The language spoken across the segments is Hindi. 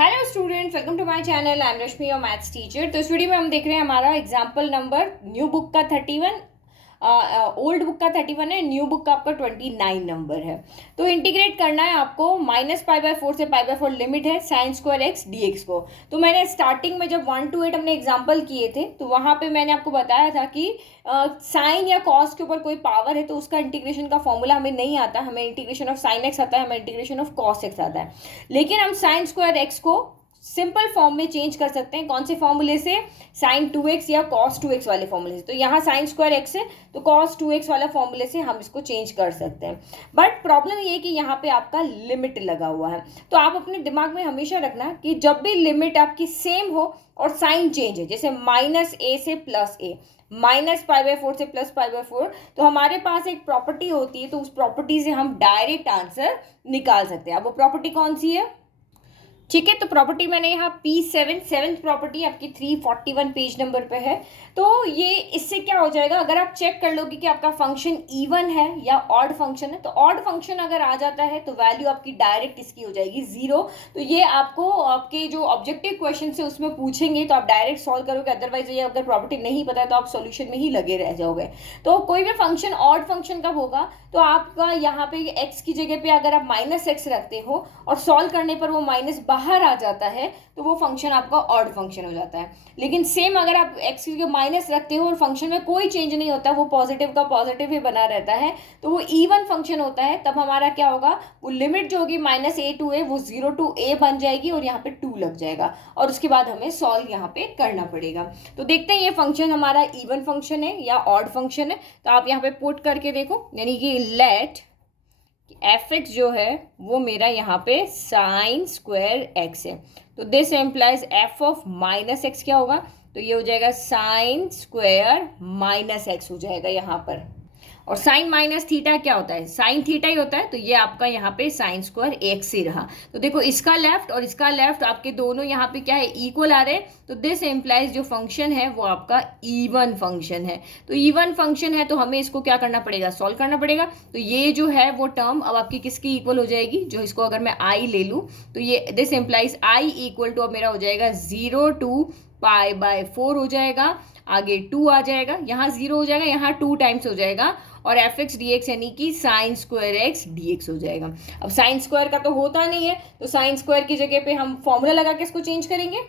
Hello students, welcome to my channel. I am Rashmi, your maths teacher. तो इस वीडियो में हम देख रहे हैं हमारा एग्जाम्पल नंबर न्यू बुक का 31, ओल्ड बुक का 31 है, न्यू बुक का आपका 29 नंबर है। तो इंटीग्रेट करना है आपको -π/4 से π/4 लिमिट है साइन स्क्वायर एक्स dx को। तो मैंने स्टार्टिंग में जब 1 to 8 हमने एग्जाम्पल किए थे तो वहाँ पे मैंने आपको बताया था कि साइन या कॉस के ऊपर कोई पावर है तो उसका इंटीग्रेशन का फॉर्मूला हमें नहीं आता। हमें इंटीग्रेशन ऑफ साइन एक्स आता है, हमें इंटीग्रेशन ऑफ कॉस एक्स आता है। लेकिन हम साइन स्क्वायर एक्स को सिंपल फॉर्म में चेंज कर सकते हैं। कौन से फॉर्मूले से? साइन 2x या कॉस 2x वाले फॉर्मूले से। तो यहाँ साइन स्क्वायर एक्स है तो कॉस 2x वाला फॉर्मूले से हम इसको चेंज कर सकते हैं। बट प्रॉब्लम ये है कि यहाँ पे आपका लिमिट लगा हुआ है। तो आप अपने दिमाग में हमेशा रखना कि जब भी लिमिट आपकी सेम हो और साइन चेंज है, जैसे -a से +a, -π/4 से +π/4, तो हमारे पास एक प्रॉपर्टी होती है। तो उस प्रॉपर्टी से हम डायरेक्ट आंसर निकाल सकते हैं। अब वो प्रॉपर्टी कौन सी है? ठीक है, तो प्रॉपर्टी मैंने यहाँ P7 प्रॉपर्टी आपकी 341 पेज नंबर पे है। तो ये इससे क्या हो जाएगा, अगर आप चेक कर लोगे कि आपका फंक्शन इवन है या ऑड फंक्शन है, तो ऑड फंक्शन अगर आ जाता है तो वैल्यू आपकी डायरेक्ट इसकी हो जाएगी 0। तो ये आपको आपके जो ऑब्जेक्टिव क्वेश्चन है उसमें पूछेंगे तो आप डायरेक्ट सॉल्व करोगे। अदरवाइज ये अगर प्रॉपर्टी नहीं पता है तो आप सोल्यूशन में ही लगे रह जाओगे। तो कोई भी फंक्शन ऑड फंक्शन का होगा तो आपका यहाँ पे एक्स की जगह पे अगर आप -x रखते हो और सॉल्व करने पर वो माइनस बाहर आ जाता है तो वो फंक्शन आपका ऑड फंक्शन हो जाता है। लेकिन सेम अगर आप एक्स की माइनस रखते हो और फंक्शन में कोई चेंज नहीं होता, वो पॉजिटिव का पॉजिटिव ही बना रहता है, तो वो इवन फंक्शन होता है। तब हमारा क्या होगा, वो लिमिट जो होगी -a to a वो 0 to a बन जाएगी और यहाँ पे 2 लग जाएगा और उसके बाद हमें सॉल्व यहाँ पे करना पड़ेगा। तो देखते हैं ये फंक्शन हमारा इवन फंक्शन है या ऑड फंक्शन है। तो आप यहाँ पे पुट करके देखो, यानी कि लेट एफ एक्स जो है वो मेरा यहाँ पे साइन स्क्वायर एक्स है। तो this implies F of -x क्या होगा, तो ये हो जाएगा साइन स्क्वायर -x हो जाएगा यहाँ पर। और साइन माइनस थीटा क्या होता है? साइन थीटा ही होता है। तो ये आपका यहाँ पे साइन स्क्वायर एक्स ही रहा। तो देखो इसका लेफ्ट और इसका लेफ्ट आपके दोनों यहाँ पे क्या है, इक्वल आ रहे हैं। तो दिस एम्प्लाइज जो फंक्शन है वो आपका इवन फंक्शन है। तो इवन फंक्शन है तो हमें इसको क्या करना पड़ेगा, सॉल्व करना पड़ेगा। तो ये जो है वो टर्म अब आपकी किसकी इक्वल हो जाएगी, जो इसको अगर मैं आई ले लूँ तो ये this employees I equal to अब मेरा हो जाएगा 0 to π/4 हो जाएगा। आगे 2 आ जाएगा, यहाँ 0 हो जाएगा, यहाँ 2 टाइम्स हो जाएगा और एफ एक्स डी एक्स यानी कि sine square x D x हो जाएगा। अब साइन स्क्वायर का तो होता नहीं है तो साइन स्क्वायर की जगह पे हम फॉर्मूला लगा के इसको चेंज करेंगे।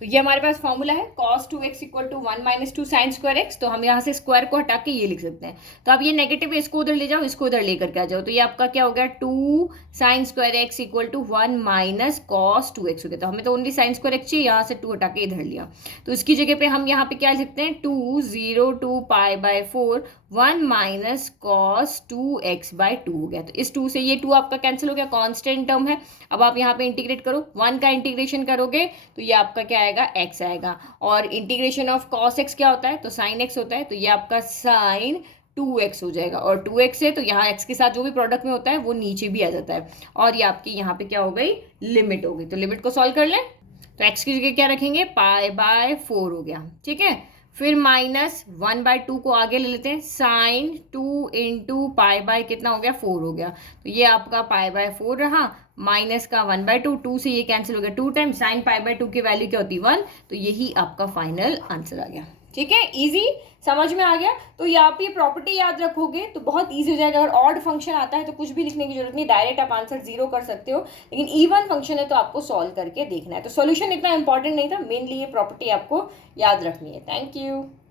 तो ये हमारे पास फॉर्मूला है cos 2x = 1 - 2 sine square x. तो हम यहाँ से स्क्वायर को हटा के ये लिख सकते हैं। तो अब ये नेगेटिव इसको उधर ले जाओ, इसको उधर लेकर के आ जाओ। तो ये आपका क्या हो गया, 2 sine square x = 1 - cos 2x हो गया। तो हमें तो ओनली साइन स्क्वायर एक्स चाहिए, यहाँ से 2 हटा के इधर लिया। तो इसकी जगह पे हम यहाँ पे क्या लिखते हैं, 2 0 to π/4 1 - cos 2x/2 हो गया। तो इस 2 से ये 2 आपका कैंसिल हो गया, कांस्टेंट टर्म है। अब आप यहाँ पे इंटीग्रेट करो, 1 का इंटीग्रेशन करोगे तो ये आपका क्या आएगा, x आएगा। और इंटीग्रेशन ऑफ cos x क्या होता है, तो साइन x होता है। तो ये आपका साइन 2x हो जाएगा और 2x है तो यहाँ x के साथ जो भी प्रोडक्ट में होता है वो नीचे भी आ जाता है। और ये आपकी यहाँ पे क्या हो गई, लिमिट हो गई। तो लिमिट को सॉल्व कर लें तो x की जगह क्या रखेंगे, π/4 हो गया। ठीक है, फिर -1/2 को आगे ले लेते हैं, साइन 2 × π/ कितना हो गया, 4 हो गया। तो ये आपका π/4 रहा, माइनस का 1/2, 2 से ये कैंसिल हो गया, 2 टाइम साइन π/2 की वैल्यू क्या होती है, 1। तो यही आपका फाइनल आंसर आ गया। ठीक है, इजी, समझ में आ गया। तो यहाँ पे प्रॉपर्टी याद रखोगे तो बहुत इजी हो जाएगा। अगर ऑड फंक्शन आता है तो कुछ भी लिखने की जरूरत नहीं, डायरेक्ट आप आंसर 0 कर सकते हो। लेकिन इवन फंक्शन है तो आपको सॉल्व करके देखना है। तो सॉल्यूशन इतना इंपॉर्टेंट नहीं था, मेनली ये प्रॉपर्टी आपको याद रखनी है। Thank you.